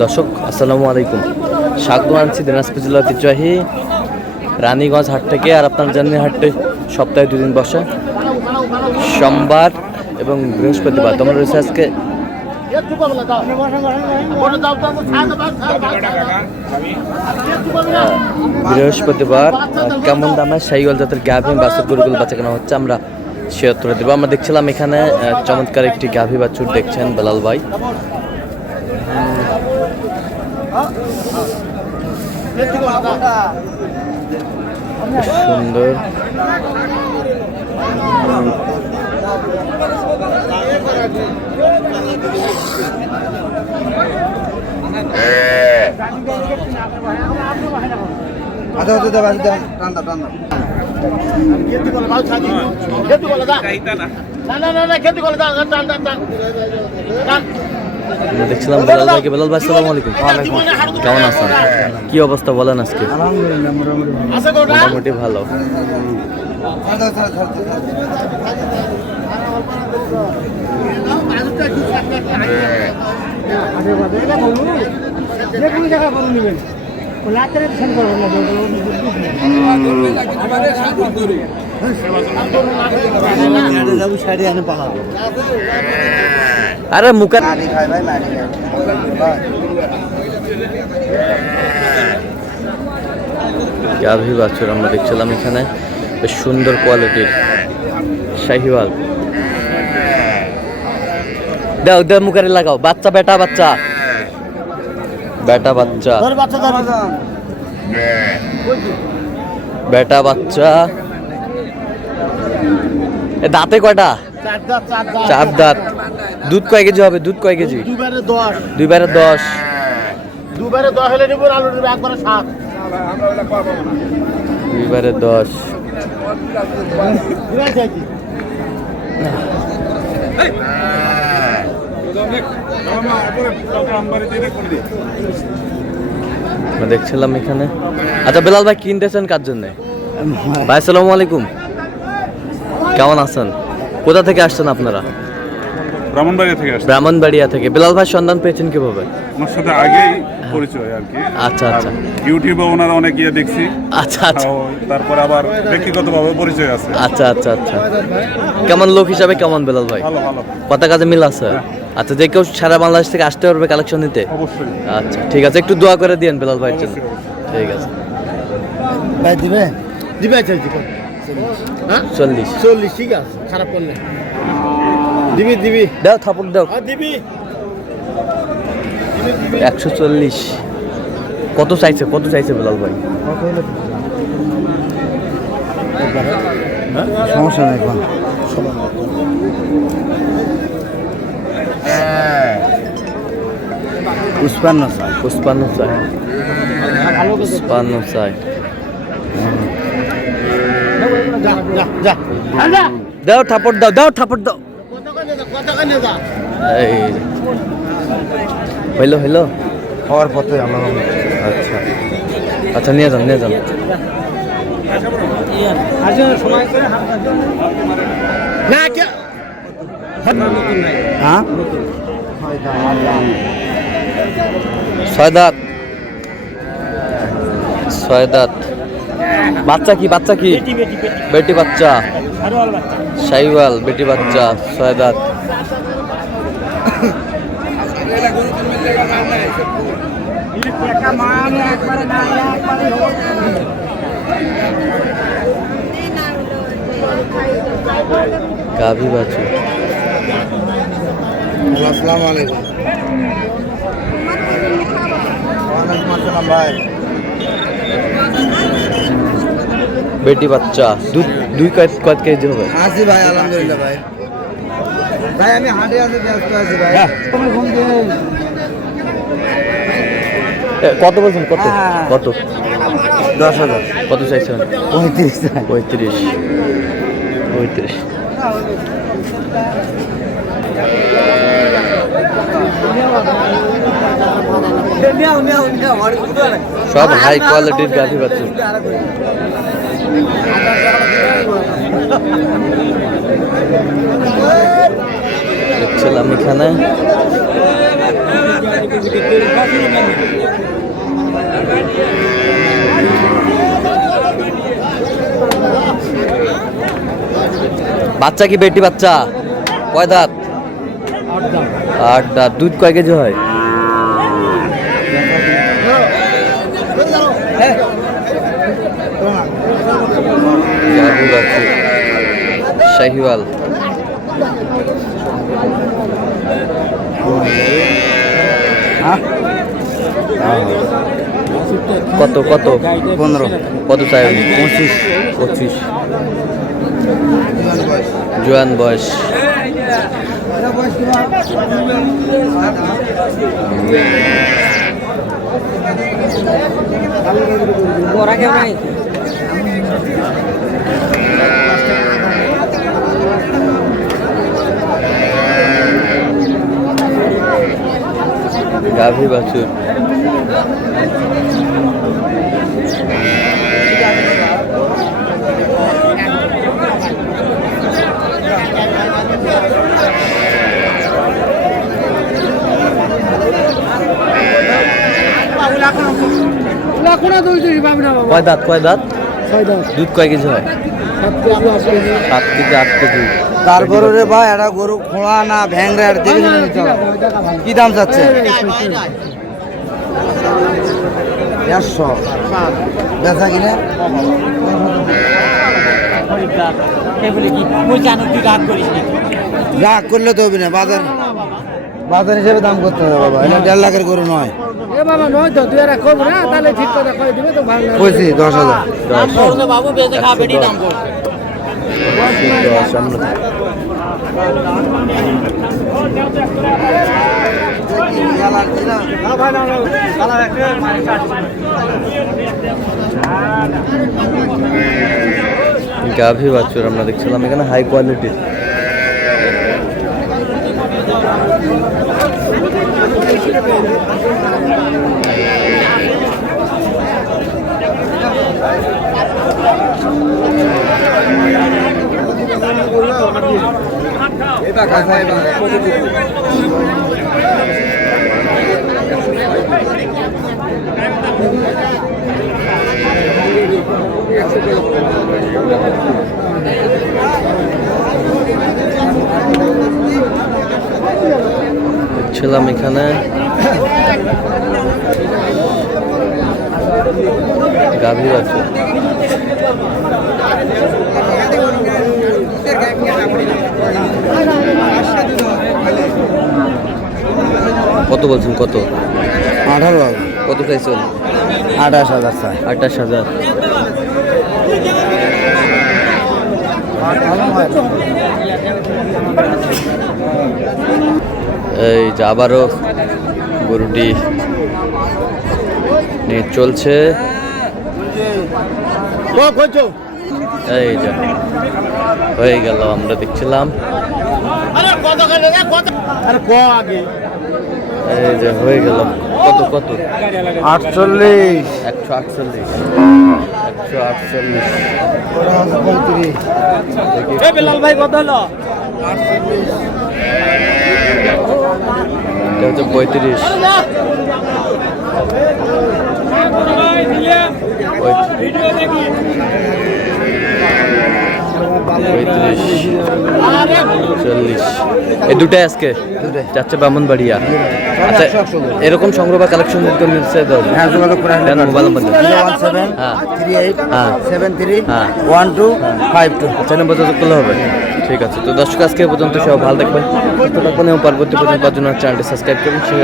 দর্শক আসসালামু আলাইকুম, স্বাগত আনছি দিনাজপুর জেলার ঐতিহ্যবাহী রানীগঞ্জ হাট থেকে। আর আপনার জানেন হাটটি সপ্তাহে 2 দিন বসে, সোমবার এবং বৃহস্পতিবার। তোমরা রয়েছে আজকে বৃহস্পতিবার। কেমন দামে শাহিওয়াল জাতের গাভী বাছুর গরুগুলো বাচ্চা কেনা হচ্ছে আমরা শেয়ার করে দেবো। আমরা দেখছিলাম এখানে চমৎকার একটি গাভী বাছুর দেখছেন বেলাল ভাই। সুন্দর দেখছিলাম বেলাল ভাইকে। বেলাল ভাই আসসালামু আলাইকুম, কেমন আছেন? কি অবস্থা বলেন আজকে? মোটামুটি ভালো। আরে মুখে গাভী বাছুর আমরা দেখছিলাম এখানে, বেশ সুন্দর কোয়ালিটির শাহিওয়াল। দাও দাও মুখারে লাগাও। বাচ্চা বেটা বাচ্চা বেটা বাচ্চা বেটা বাচ্চা। দাঁতে কয়টা? 4 দাঁত। দুধ কয় কেজি হবে? দুধ কয় কেজি? 2 বারে 10 2 বারে 10 হলে নিব, আলু নিব একবারে 7 2 বারে 10। দেখছিলাম এখানে। আচ্ছা বেলাল ভাই কিনতেছেন কার জন্য? ভাই আসসালামু আলাইকুম, কেমন আছেন? কোথা থেকে আসছেন আপনারা? ব্রাহ্মণবাড়িয়া থেকে। বেলাল ভাই সন্ধান পেয়েছেন কিভাবে? আমার সাথে আগেই পরিচয় আর কি। আচ্ছা আচ্ছা, ইউটিউবে ওনারা অনেক ইয়ে দেখছি। আচ্ছা আচ্ছা, তারপর আবার ব্যক্তিগতভাবে পরিচয় আছে। আচ্ছা আচ্ছা আচ্ছা। কেমন লোক হিসাবে কেমন বেলাল ভাই? ভালো ভালো, কথা কাজে মিল আছে? আচ্ছা, যে কেউ সারা বাংলাদেশ থেকে আসতে পারবে কালেকশন নিতে? অবশ্যই। আচ্ছা ঠিক আছে, একটু দোয়া করে দিয়েন বেলাল ভাইয়ের জন্য। ঠিক আছে ভাই দিবে দিবে। আচ্ছা 40 ঠিক আছে, খারাপ করলে দিবি দিবি। দাও থাপড় দাও। দিবি 140। কত চাইছে? কত চাইছে বেলাল ভাই? সমস্যা নেই কোন 55 চাই। 55 চাই। 55 চাই। দাও থাপড় দাও, দাও থাপড় দাও। এই হইলো হইলো হওয়ার পথে আমরা। আচ্ছা আচ্ছা, নিয়ে যান নিয়ে যান। হ্যাঁ 6 দাঁত। 6 দাঁত। বাচ্চা কি? বাচ্চা কি? বেটি বাচ্চা, শাহিওয়াল বেটি বাচ্চা, 6 দাঁত। গাভী বাছুর। আসসালামু আলাইকুম। ওয়ালাইকুম আসসালাম ভাই। বেটি বাচ্চা। দুই কয় কেজি হবে? আছি ভাই, আলহামদুলিল্লাহ ভাই। ভাই আমি হাটে আছি, ব্যস্ত আছি ভাই। কত বলছেন? কত কত? 10,000। কত চাইছেন? 35। 35। সব হাই কোয়ালিটির গাভী বাছুর। দেখছিলাম এখানে বাচ্চা কি বেটি বাচ্চা? কয় দাঁত? 8 দাঁত। দুধ কয় কেজি হয়? শাহিওয়াল। কত কত? 15। কত চাই? 25। জোয়ান বয়স। গাভী বাছুর। কয় দাঁত? কয় দাঁত? দুধ কয় কেজি হয়? 7 কেজি 8 কেজি। তারপরে রে ভাই এটা গরু খোঁড়া না ভ্যাংরা আর দেখে শুনে নিতে হবে। কি দাম চাচ্ছে? 150। বেচা কিনে রাগ করলে তো হবে না, বাজার বাজার হিসেবে দাম করতে হবে বাবা। এটা 1.5 লাখের গরু নয়। কইছি 10,000। 10 আমরা গাভী বাছুর আমরা দেখছিলাম এখানে হাই কোয়ালিটির। দেখছিলাম এখানে গাভী বাছুর। কত বলছেন? কত? 18,000। কত চাইছেন? 28,000 চাই। 28,000। এই যে আবারও গরুটি নিয়ে চলছে। এই যে হয়ে গেল আমরা দেখছিলাম। এই যে হয়ে গেল। কত কত? 48। 148। 148। ওটা হচ্ছে 35। ভাই কত হলো? এটা হচ্ছে 35। 40। এই দুটাই আজকে যাচ্ছে ব্রাহ্মণবাড়িয়া। আচ্ছা, এরকম সংগ্রহ বা কালেকশন নিচ্ছে হ্যাঁ, যোগাযোগ করে আসবেন। Mobile number 01738731252। আচ্ছা, নম্বর যোগাযোগ করলে হবে। ঠিক আছে, তো দর্শক আজকে পর্যন্ত সব ভালো থাকবেন, সুস্থ থাকবেন এবং পরবর্তী পর্যন্ত চ্যানেলটি সাবস্ক্রাইব করুন। সেই